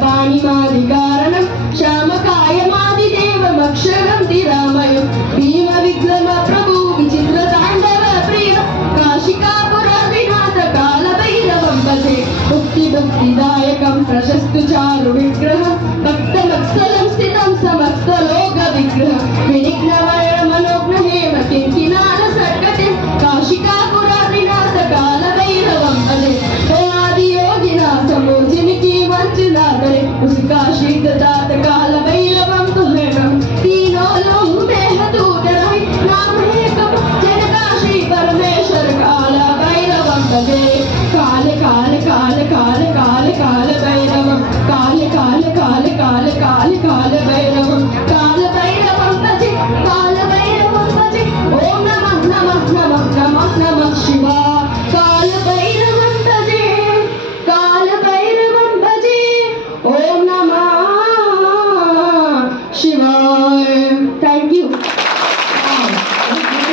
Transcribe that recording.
पाणिमादिकारणं श्यामकायमादिदेवमक्षरं तिरामयं भीमविक्रम प्रभु विचित्रताण्डव प्रिय काशिकापुरादिनाथ कालभैरवं भजे मुक्तिदायकं प्रशस्तु चारु विग्रहं भक्तवत्सलं स्थितं समस्तलोकविग्रहं विनिघ्नवय मनोग्रहेम किंकिनाद सर्कटे काशिकापुरादिनाथ कालभैरवं भजे आदियोगिनाथ मूर्तिनिकी वंचना करे उसका शीतदात काल भैरवं तुहरम तीनों लोग में दूत रही नाम है कब जनका श्री परमेश्वर काल भैरवं भजे काल काल काल काल काल काल भैरवं काल काल काल काल काल काल भैरवं भजे काल भैरवं भजे ओम नमः नमः